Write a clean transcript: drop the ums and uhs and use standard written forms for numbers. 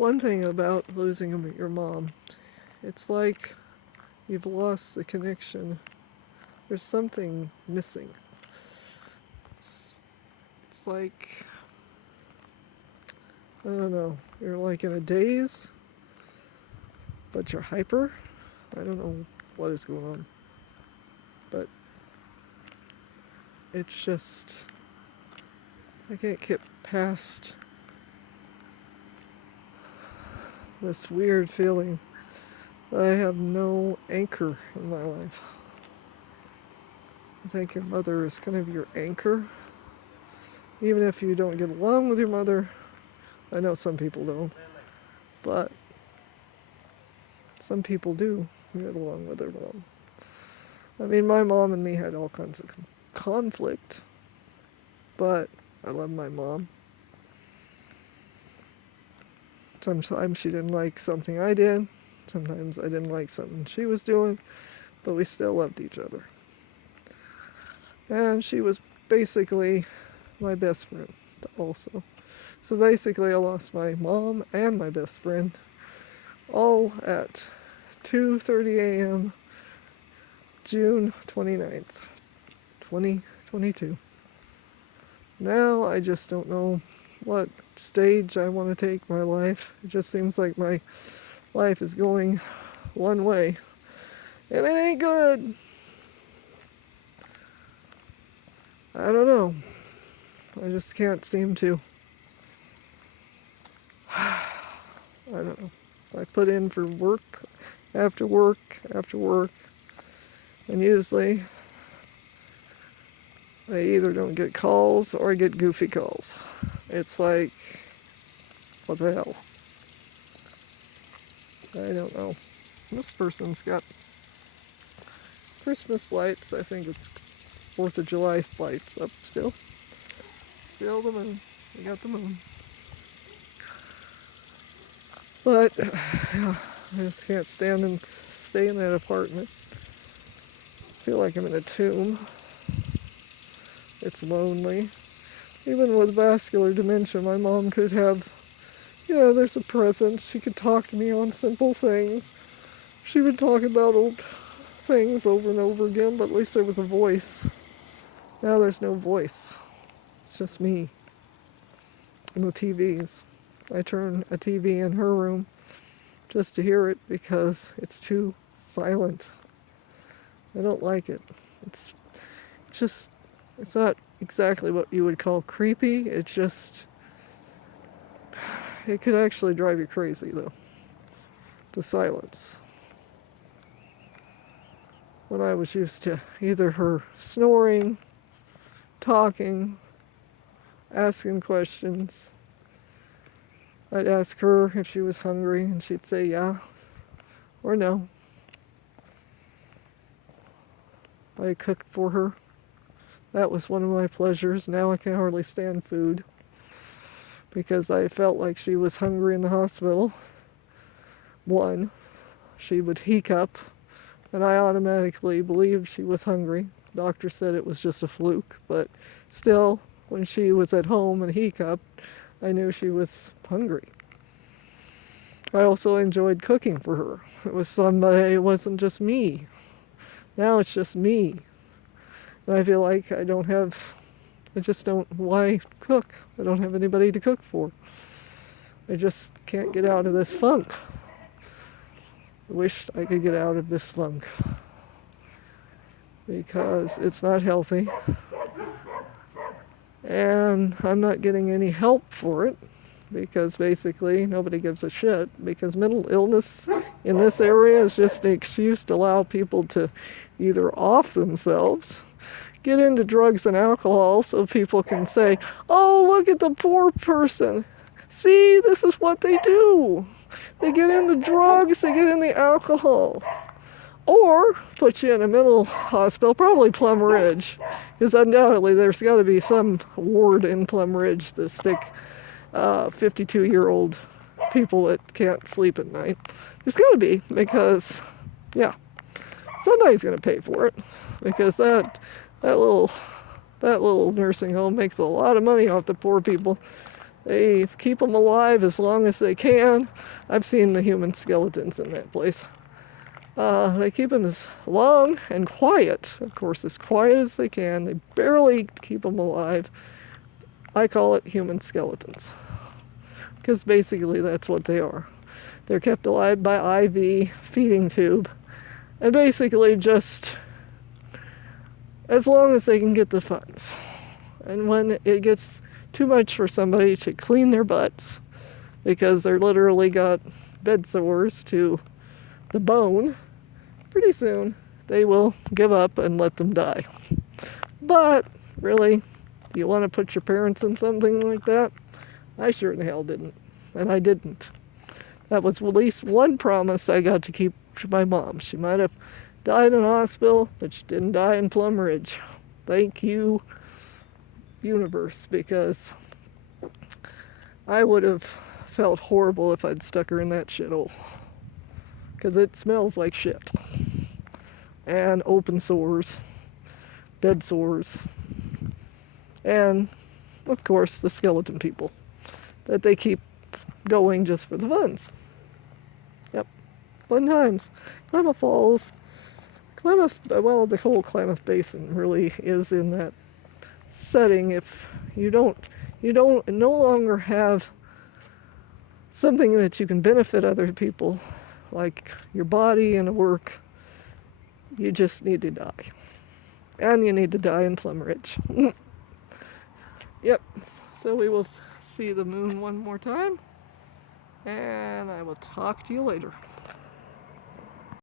One thing about losing your mom, it's like you've lost the connection. There's something missing. It's like, I don't know, you're like in a daze, but you're hyper. I don't know what is going on. But it's just, I can't get past this weird feeling that I have no anchor in my life. I think your mother is kind of your anchor. Even if you don't get along with your mother, I know some people don't, but some people do get along with their mom. I mean, my mom and me had all kinds of conflict, but I love my mom. Sometimes she didn't like something I did. Sometimes I didn't like something she was doing, but we still loved each other. And she was basically my best friend also. So basically I lost my mom and my best friend all at 2:30 a.m. June 29th, 2022. Now I just don't know what stage I want to take my life. It just seems like my life is going one way, and it ain't good. I don't know. I just can't seem to. I don't know. I put in for work after work after work, and usually I either don't get calls or I get goofy calls. It's like, what the hell? I don't know. This person's got Christmas lights. I think it's 4th of July lights up still. Still the moon. We got the moon. But yeah, I just can't stand and stay in that apartment. I feel like I'm in a tomb. It's lonely. Even with vascular dementia, my mom could have, there's a presence. She could talk to me on simple things. She would talk about old things over and over again, but at least there was a voice. Now there's no voice. It's just me and the TVs. I turn a TV in her room just to hear it because it's too silent. I don't like it. It's not exactly what you would call creepy. It's just, it could actually drive you crazy though. The silence. When I was used to either her snoring, talking, asking questions. I'd ask her if she was hungry, and she'd say yeah or no. I cooked for her. That was one of my pleasures. Now I can hardly stand food because I felt like she was hungry in the hospital. One, she would hiccup, and I automatically believed she was hungry. Doctor said it was just a fluke, but still, when she was at home and hiccuped, I knew she was hungry. I also enjoyed cooking for her. It was somebody, it wasn't just me. Now it's just me. And I feel like I just don't, why cook? I don't have anybody to cook for. I just can't get out of this funk. I wish I could get out of this funk because it's not healthy. And I'm not getting any help for it because basically nobody gives a shit because mental illness in this area is just an excuse to allow people to either off themselves, get into drugs and alcohol so people can say, oh, look at the poor person. See, this is what they do. They get in the drugs, they get in the alcohol. Or put you in a mental hospital, probably Plum Ridge, because undoubtedly there's got to be some ward in Plum Ridge to stick 52-year-old people that can't sleep at night. There's got to be, because, yeah, somebody's going to pay for it, because that little nursing home makes a lot of money off the poor people They keep them alive as long as they can. I've seen the human skeletons in that place. They keep them as long and quiet, of course, as quiet as they can. They barely keep them alive. I call it human skeletons because basically that's what they are. They're kept alive by IV feeding tube, and basically just as long as they can get the funds. And when it gets too much for somebody to clean their butts because they're literally got bed sores to the bone, pretty soon they will give up and let them die. But really, do you want to put your parents in something like that? I sure in the hell didn't. And I didn't. That was at least one promise I got to keep to my mom. She might have died in a hospital, but she didn't die in Plum Ridge. Thank you, universe, because I would have felt horrible if I'd stuck her in that shithole. Because it smells like shit. And open sores, bed sores, and of course the skeleton people that they keep going just for the funds. Yep, fun times. Klamath Falls, well, the whole Klamath Basin really is in that setting. If you don't no longer have something that you can benefit other people, like your body and work, you just need to die. And you need to die in Plum Ridge. Yep. So we will see the moon one more time. And I will talk to you later.